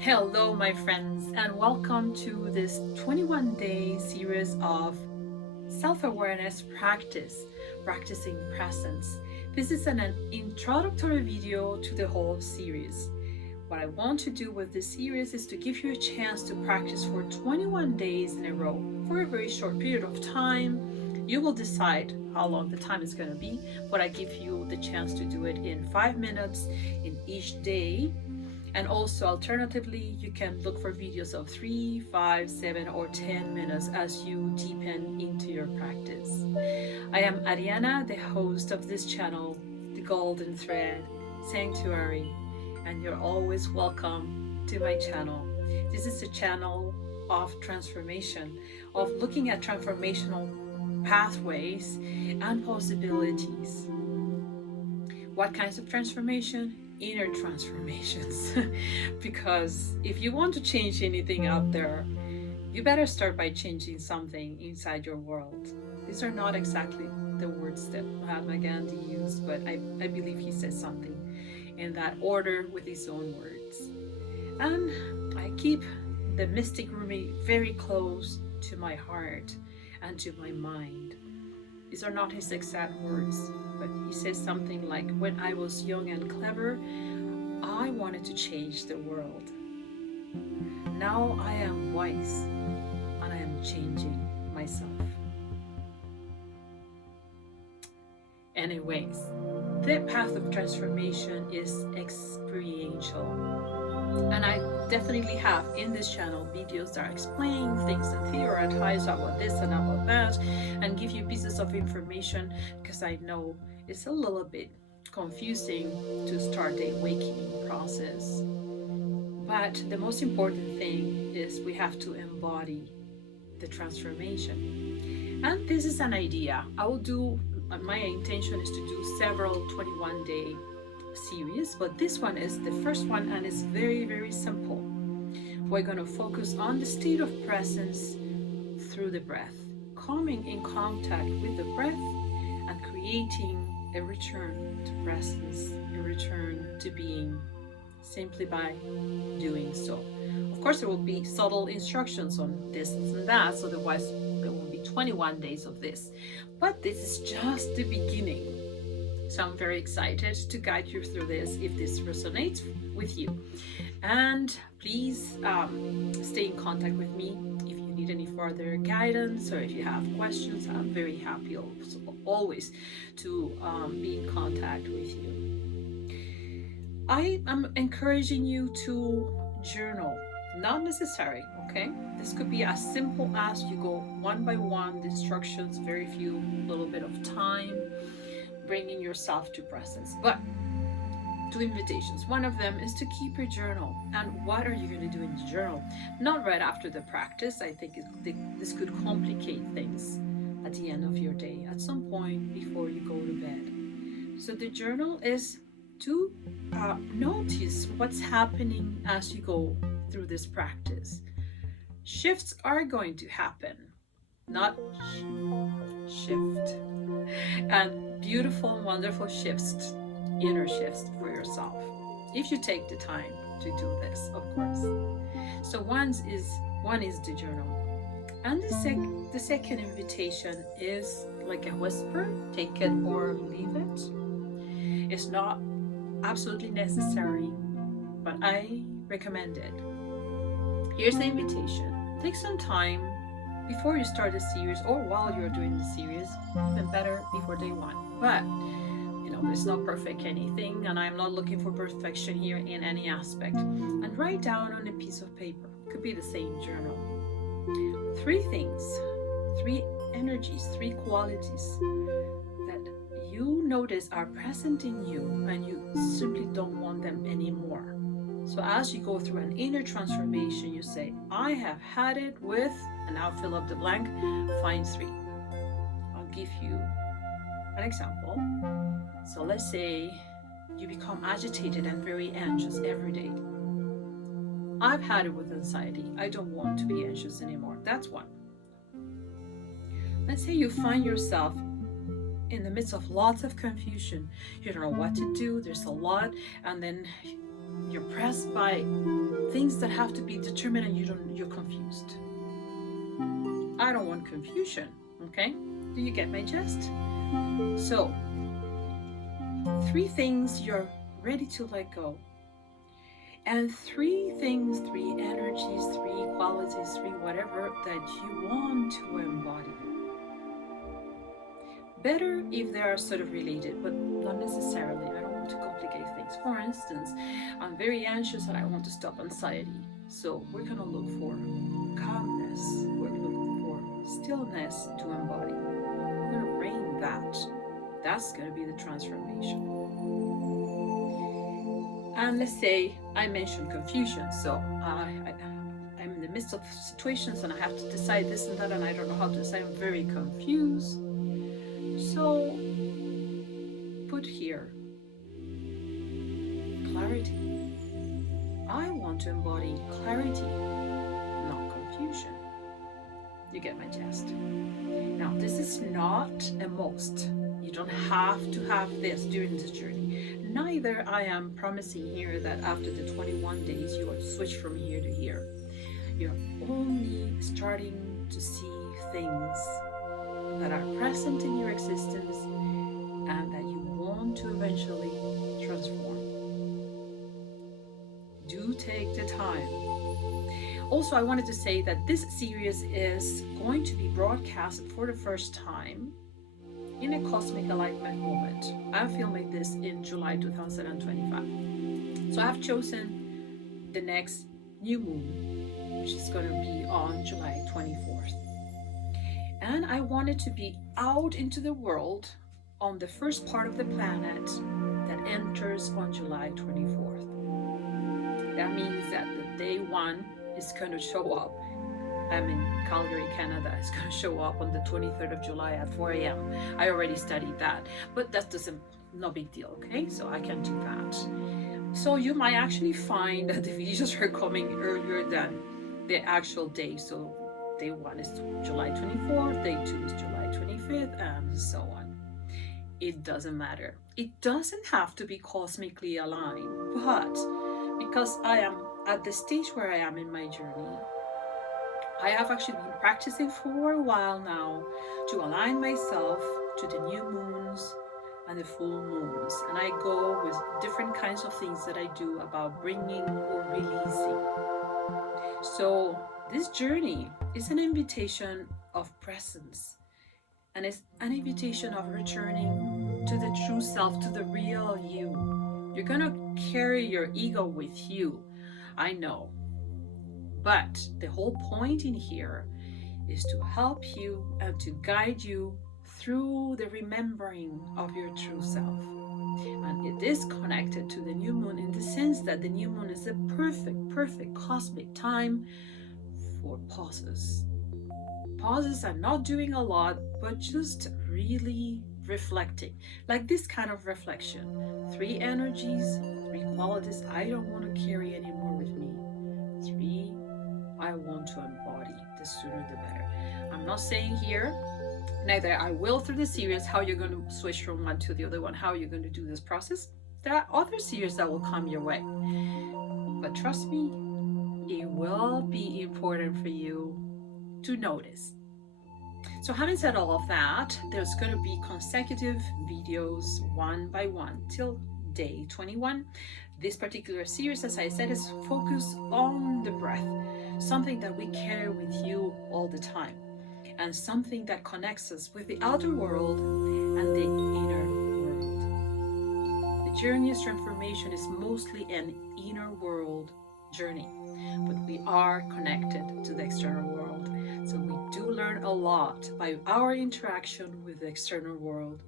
Hello, my friends, and welcome to this 21-day series of self-awareness practice, practicing presence. This is an introductory video to the whole series. What I want to do with this series is to give you a chance to practice for 21 days in a row for a very short period of time. You will decide how long the time is going to be, but I give you the chance to do it in 5 minutes in each day. And also, alternatively, you can look for videos of 3, 5, 7, or 10 minutes as you deepen into your practice. I am Ariana, the host of this channel, the Golden Thread Sanctuary, and you're always welcome to my channel. This is a channel of transformation, of looking at transformational pathways and possibilities. What kinds of transformation? Inner transformations. Because if you want to change anything out there, you better start by changing something inside your world. These are not exactly the words that Mahatma Gandhi used, but I believe he says something in that order with his own words. And I keep the mystic Rumi very close to my heart and to my mind. These are not his exact words, but he says something like, when I was young and clever, I wanted to change the world. Now I am wise and I am changing myself. Anyways, the path of transformation is experiential. And I definitely have in this channel videos that explain things and theorize about this and about that and give you pieces of information, because I know it's a little bit confusing to start the awakening process. But the most important thing is we have to embody the transformation. And this is an idea. My intention is to do several 21-day series, but this one is the first one and it's very, very simple. We're going to focus on the state of presence through the breath, coming in contact with the breath and creating a return to presence, a return to being, simply by doing so. Of course, there will be subtle instructions on this and that, so otherwise there will be 21 days of this. But this is just the beginning. So I'm very excited to guide you through this if this resonates with you. And please stay in contact with me if you need any further guidance or if you have questions. I'm very happy always to be in contact with you. I am encouraging you to journal. Not necessary, okay? This could be as simple as you go one by one, the instructions, very few, little bit of time, bringing yourself to presence. But two invitations. One of them is to keep your journal. And what are you going to do in the journal? Not right after the practice. I think this could complicate things at the end of your day, at some point before you go to bed. So the journal is to notice what's happening as you go through this practice. Shifts are going to happen, not shift. And beautiful, wonderful shifts, inner shifts for yourself, if you take the time to do this, of course. So one is the journal, and the second invitation is like a whisper. Take it or leave it. It's not absolutely necessary, but I recommend it. Here's the invitation. Take some time before you start the series or while you're doing the series, even better before day one. But there's no perfect anything, and I'm not looking for perfection here in any aspect. And write down on a piece of paper, could be the same journal, 3 things, 3 energies, 3 qualities that you notice are present in you and you simply don't want them anymore. So as you go through an inner transformation, you say, I have had it with, and now fill up the blank, find 3. I'll give you an example. So let's say you become agitated and very anxious every day. I've had it with anxiety. I don't want to be anxious anymore. That's one. Let's say you find yourself in the midst of lots of confusion. You don't know what to do. There's a lot. And then You're pressed by things that have to be determined and you're confused. I don't want confusion, okay? Do you get my gist? So, 3 things you're ready to let go. And 3 things, 3 energies, 3 qualities, 3 whatever that you want to embody. Better if they are sort of related, but not necessarily. I don't want to complicate things. For instance, I'm very anxious and I want to stop anxiety. So we're going to look for calmness. We're looking for stillness to embody. We're going to bring that. That's going to be the transformation. And let's say I mentioned confusion. So I'm in the midst of situations and I have to decide this and that and I don't know how to decide. I'm very confused. So put here clarity. I want to embody clarity, not confusion. You get my gist. Now, this is not a must. You don't have to have this during this journey. Neither I am promising here that after the 21 days you will switch from here to here. You're only starting to see things that are present in your existence and that you want to eventually transform. Do take the time. Also, I wanted to say that this series is going to be broadcasted for the first time in a cosmic alignment moment. I'm filming this in July 2025. So I've chosen the next new moon, which is going to be on July 24th. And I wanted to be out into the world on the first part of the planet that enters on July 24th. That means that the day 1 is going to show up. I'm in Calgary, Canada. It's going to show up on the 23rd of July at 4 a.m. I already studied that, but that doesn't, no big deal, okay? So I can do that. So you might actually find that the videos are coming earlier than the actual day. So day 1 is July 24th, day 2 is July 25th, and so on. It doesn't matter. It doesn't have to be cosmically aligned, but because I am at the stage where I am in my journey, I have actually been practicing for a while now to align myself to the new moons and the full moons. And I go with different kinds of things that I do about bringing or releasing. So this journey is an invitation of presence, and it's an invitation of returning to the true self, to the real you. You're gonna carry your ego with you, I know, but the whole point in here is to help you and to guide you through the remembering of your true self. And it is connected to the new moon in the sense that the new moon is a perfect cosmic time for pauses. Pauses are not doing a lot, but just really reflecting. Like this kind of reflection. 3 energies, 3 qualities I don't want to carry anymore with me. 3 I want to embody. The sooner the better. I'm not saying here, neither I will through the series, how you're going to switch from one to the other one, how you're going to do this process. There are other series that will come your way. But trust me, it will be important for you to notice. So having said all of that, there's going to be consecutive videos one by one till day 21. This particular series, as I said, is focused on the breath, something that we carry with you all the time, and something that connects us with the outer world and the inner world. The journey of transformation is mostly an inner world journey, but we are connected to the external world. So we do learn a lot by our interaction with the external world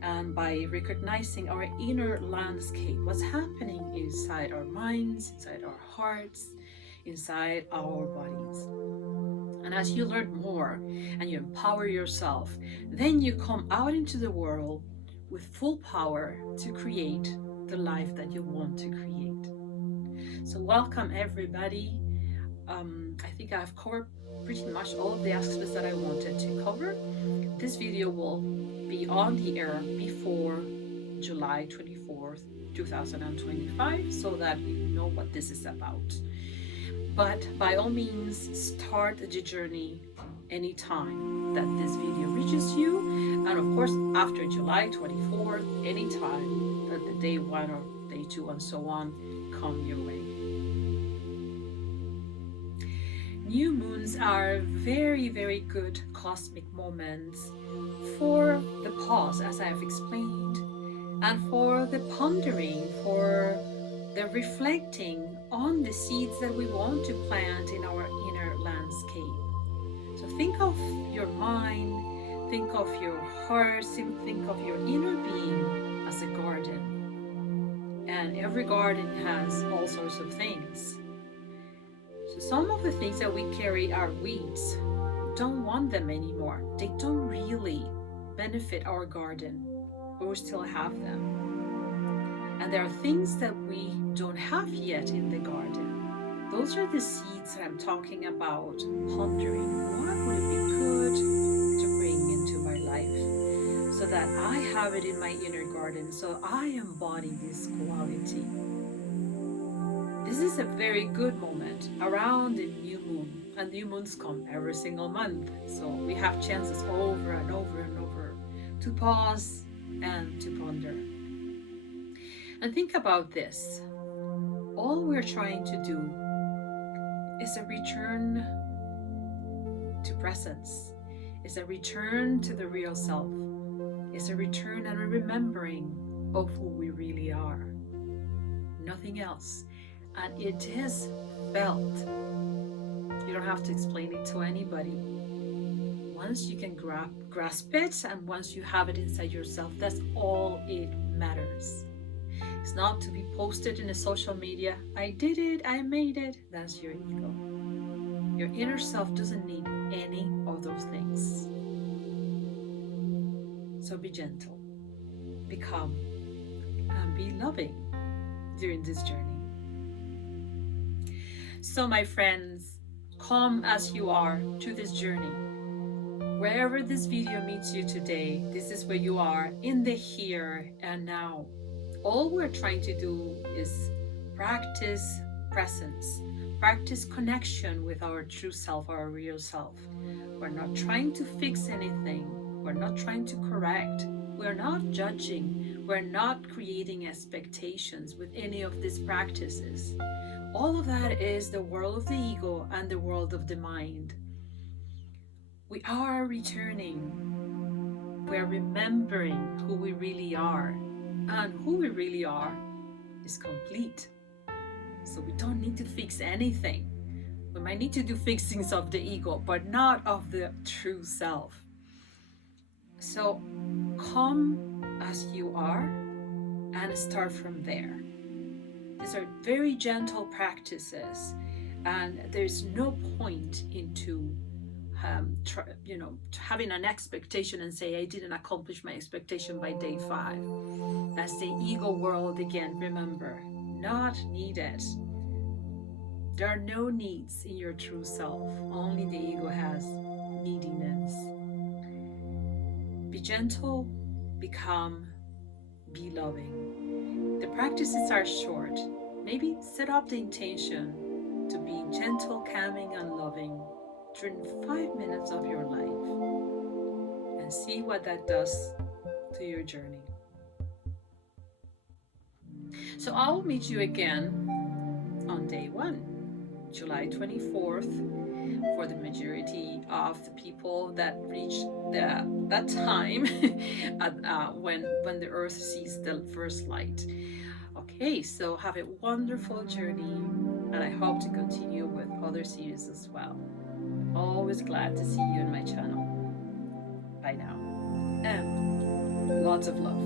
and by recognizing our inner landscape, what's happening inside our minds, inside our hearts, inside our bodies. And as you learn more and you empower yourself, then you come out into the world with full power to create the life that you want to create. So welcome everybody. I think I've covered pretty much all of the aspects that I wanted to cover. This video will be on the air before July 24th. 24th, 2025, so that you know what this is about. But by all means, start the journey anytime that this video reaches you. And of course, after July 24th, anytime that the day 1 or day 2 and so on come your way. New moons are very, very good cosmic moments for the pause, as I have explained, and for the pondering, for the reflecting on the seeds that we want to plant in our inner landscape. So think of your mind, think of your heart, think of your inner being as a garden. And every garden has all sorts of things. So some of the things that we carry are weeds. Don't want them anymore. They don't really benefit our garden, but we still have them. And there are things that we don't have yet in the garden. Those are the seeds that I'm talking about, pondering what would it be good to bring into my life so that I have it in my inner garden, so I embody this quality. This is a very good moment around the new moon, and new moons come every single month. So we have chances over and over and over to pause and to ponder. And think about this. All we're trying to do is a return to presence, is a return to the real self, is a return and a remembering of who we really are. Nothing else. And it is felt. You don't have to explain it to anybody. Once you can grasp it, and once you have it inside yourself, that's all it matters. It's not to be posted in a social media. I did it, I made it. That's your ego. Your inner self doesn't need any of those things. So be gentle, be calm, and be loving during this journey. So my friends, come as you are to this journey. Wherever this video meets you today, this is where you are, in the here and now. All we're trying to do is practice presence, practice connection with our true self, our real self. We're not trying to fix anything. We're not trying to correct. We're not judging. We're not creating expectations with any of these practices. All of that is the world of the ego and the world of the mind. We are returning. We're remembering who we really are. And who we really are is complete. So we don't need to fix anything. We might need to do fixings of the ego, but not of the true self. So come as you are and start from there. These are very gentle practices, and there's no point into having an expectation and say I didn't accomplish my expectation by day 5. That's the ego world again. Remember, not needed. There are no needs in your true self. Only the ego has neediness. Be gentle, be calm, be loving. The practices are short. Maybe set up the intention to be gentle, calming, and loving during 5 minutes of your life, and see what that does to your journey. So I will meet you again on day 1, July 24th, for the majority of the people that reach that time when the earth sees the first light. Okay, so have a wonderful journey, and I hope to continue with other series as well. Always glad to see you in my channel. Bye now, and lots of love.